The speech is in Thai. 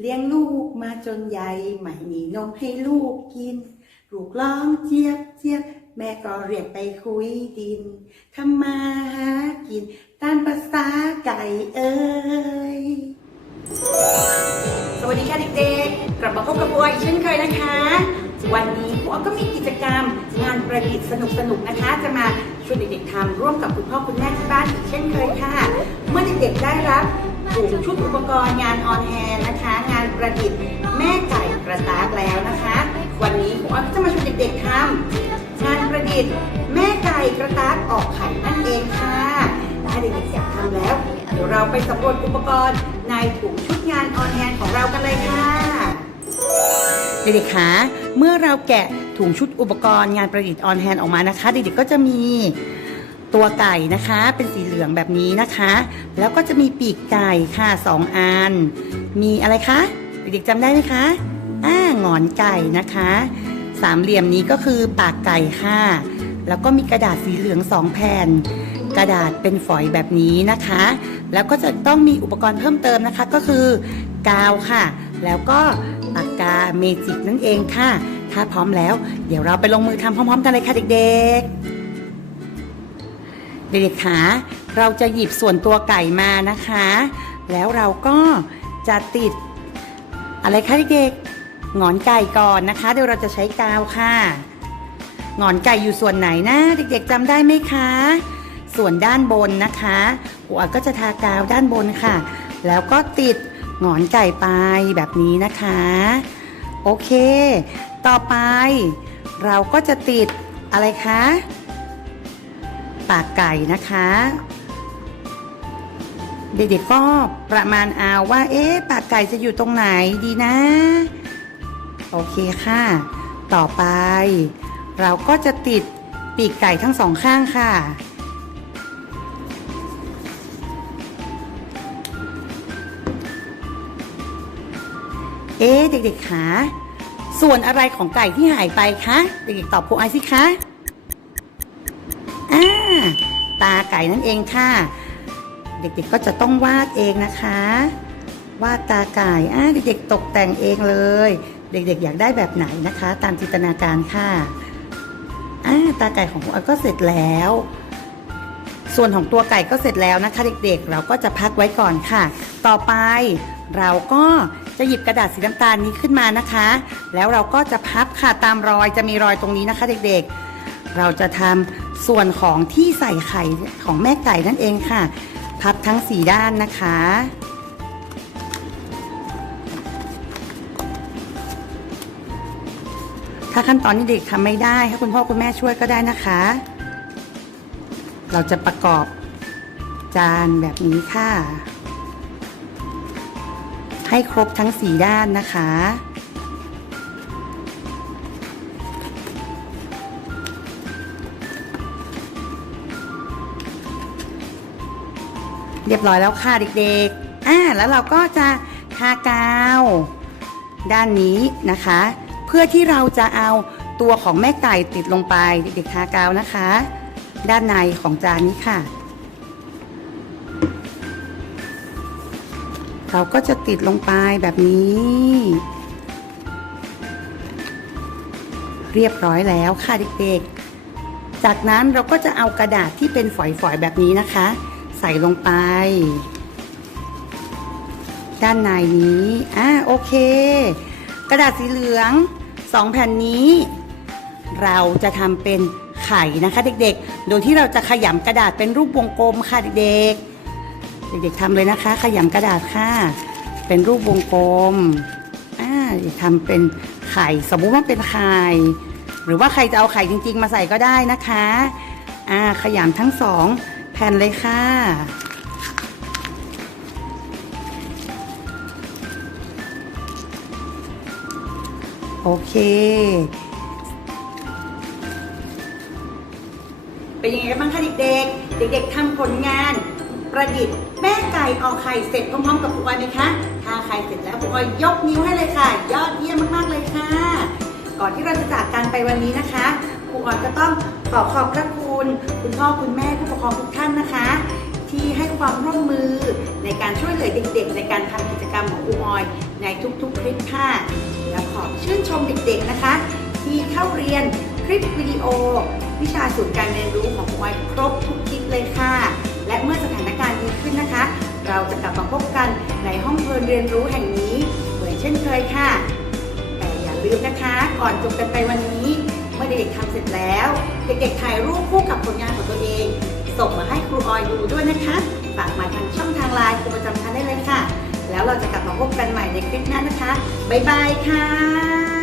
เลี้ยงลูกมาจนใหญ่ไม่มีนมให้ลูกกิน ลูกร้องเจี๊ยบเจี๊ยบแม่ก็เรียกไปคุยดินทำมาหากิน ตามภาษาไก่เอ้ย สวัสดีค่ะเด็กๆ กลับมาพบกับบัวอีกเช่นเคยนะคะ วันนี้บัวก็มีกิจกรรม งานประดิษฐ์สนุกๆนะคะ จะมาชวนเด็กๆทำร่วมกับคุณพ่อคุณแม่ที่บ้านอีกเช่นเคยค่ะ เมื่อเด็กๆได้รับ ถุงชุดอุปกรณ์งานออนแฮนนะคะ งานประดิษฐ์แม่ไก่กระตากแล้วนะคะ วันนี้บัวก็จะมาชวนเด็กๆทำงานประดิษฐ์แม่ไก่กระตากออกไข่นั่นเองค่ะถ้าเด็กๆอยากทำแล้ว เดี๋ยวเราไปสำรวจอุปกรณ์ในถุงชุดงานออนแฮนของเรากันเลยค่ะเด็กๆคะเมื่อเราแกะถุงชุดอุปกรณ์งานประดิษฐ์ออนแฮนออกมานะคะ เด็กๆก็จะมี ตัวไก่นะคะเป็นสีเหลืองแบบนี้นะคะ แล้วก็จะมีปีกไก่ค่ะสองอัน มีอะไรคะเด็กๆจำได้ไหมคะอ่าหงอนไก่นะคะ สามเหลี่ยมนี้ก็คือปากไก่ค่ะ แล้วก็มีกระดาษสีเหลืองสองแผ่น กระดาษเป็นฝอยแบบนี้นะคะ แล้วก็จะต้องมีอุปกรณ์เพิ่มเติมนะคะ ก็คือกาวค่ะ แล้วก็ปากกาเมจิกนั่นเองค่ะ ถ้าพร้อมแล้ว เดี๋ยวเราไปลงมือทำพร้อม ๆ กันเลยค่ะเด็ก ๆ เด็กๆคะเราจะหยิบส่วนตัวไก่มานะคะ แล้วเราก็จะติดอะไรคะเด็กๆงอนไก่ก่อนนะคะ เดี๋ยวเราจะใช้กาวค่ะงอนไก่อยู่ส่วนไหนนะ เด็กๆจำได้ไหมคะ ส่วนด้านบนนะคะ หัวก็จะทากาวด้านบนค่ะ แล้วก็ติดหงอนไก่ไปแบบนี้นะคะ โอเค ต่อไป เราก็จะติดอะไรคะ ปากไก่นะคะ เด็กๆก็ประมาณเอาว่า เอ๊ะปากไก่จะอยู่ตรงไหนดีนะ โอเคค่ะ ต่อไป เราก็จะติดปีกไก่ทั้งสองข้างค่ะเอ๊ะเด็กๆคะส่วนอะไรของไก่ที่หายไปคะ เด็กๆตอบครูไอซิคะอ่า ตาไก่นั่นเองค่ะ เด็กๆก็จะต้องวาดเองนะคะ วาดตาไก่อ่าเด็กๆตกแต่งเองเลย เด็กๆ อยากได้แบบไหนนะคะ ตามจินตนาการค่ะอ่าตาไก่ของครูอก็เสร็จแล้ว ส่วนของตัวไก่ก็เสร็จแล้วนะคะ เด็กๆ เราก็จะพักไว้ก่อนค่ะ ต่อไปเราก็จะหยิบกระดาษสีน้ำตาลนี้ขึ้นมานะคะ แล้วเราก็จะพับค่ะตามรอยจะมีรอยตรงนี้นะคะ เด็กๆ เราจะทำ ส่วนของที่ใส่ไข่ของแม่ไก่นั่นเองค่ะ พับทั้งสีด้านนะคะ ถ้าขั้นตอนนี้เด็กทำไม่ได้ให้คุณพ่อคุณแม่ช่วยก็ได้นะคะ เราจะประกอบจานแบบนี้ค่ะ ให้ครบทั้งสีด้านนะคะ เรียบร้อยแล้วค่ะเด็กๆ อ่า แล้วเราก็จะทากาวด้านนี้นะคะ เพื่อที่เราจะเอาตัวของแม่ไก่ติดลงไปเด็กๆทากาวนะคะ ด้านในของจานนี้ค่ะ เราก็จะติดลงไปแบบนี้ เรียบร้อยแล้วค่ะเด็กๆ จากนั้นเราก็จะเอากระดาษที่เป็นฝอยๆแบบนี้นะคะ ใส่ลงไป ด้านในนี้ อ่าโอเค กระดาษสีเหลืองสองแผ่นนี้ เราจะทำเป็นไข่นะคะเด็กๆ โดยที่เราจะขยำกระดาษเป็นรูปวงกลมค่ะเด็กๆ เด็กๆทำเลยนะคะ ขยำกระดาษค่ะ เป็นรูปวงกลม อ่าเด็กทำเป็นไข่ สมมุติว่าเป็นไข่ หรือว่าใครจะเอาไข่จริง ๆ มาใส่ก็ได้นะคะ อ่า ขยำทั้งสอง แผ่นเลยค่ะ โอเค เป็นยังไงกันบ้างคะเด็กๆ เด็กๆทำผลงานประดิษฐ์แม่ไก่เอาไข่เสร็จพร้อมๆกับครูออยไหมคะ ถ้าไข่เสร็จแล้วครูออยยกนิ้วให้เลยค่ะ ยอดเยี่ยมมากๆเลยค่ะ ก่อนที่เราจะจากกันไปวันนี้นะคะ ครูออยก็ต้องขอขอบพระคุณ คุณพ่อคุณแม่ผู้ปกครองทุกท่านนะคะ ที่ให้ความร่วมมือในการช่วยเหลือเด็กๆ ในการทำกิจกรรมของครูออยในทุกๆ คลิปค่ะ และขอชื่นชมเด็กๆนะคะ ที่เข้าเรียนคลิปวิดีโอ วิชาศูนย์การเรียนรู้ของครูออยครบทุกคลิปเลยค่ะ และเมื่อสถานการณ์ดีขึ้นนะคะ เราจะกลับมาพบกันในห้องเพลินเรียนรู้แห่งนี้เหมือนเช่นเคยค่ะ แต่อย่าลืมนะคะ ก่อนจบกันไปวันนี้ เมื่อเด็กๆทำเสร็จแล้ว เด็กๆถ่ายรูปคู่กับผลงานของตัวเอง ส่งมาให้ครูออยดูด้วยนะคะฝากมาทางช่องทางไลน์ครูประจำชั้นได้เลยค่ะ แล้วเราจะกลับมาพบกันใหม่ในคลิปหน้านะคะ บ๊ายบายค่ะ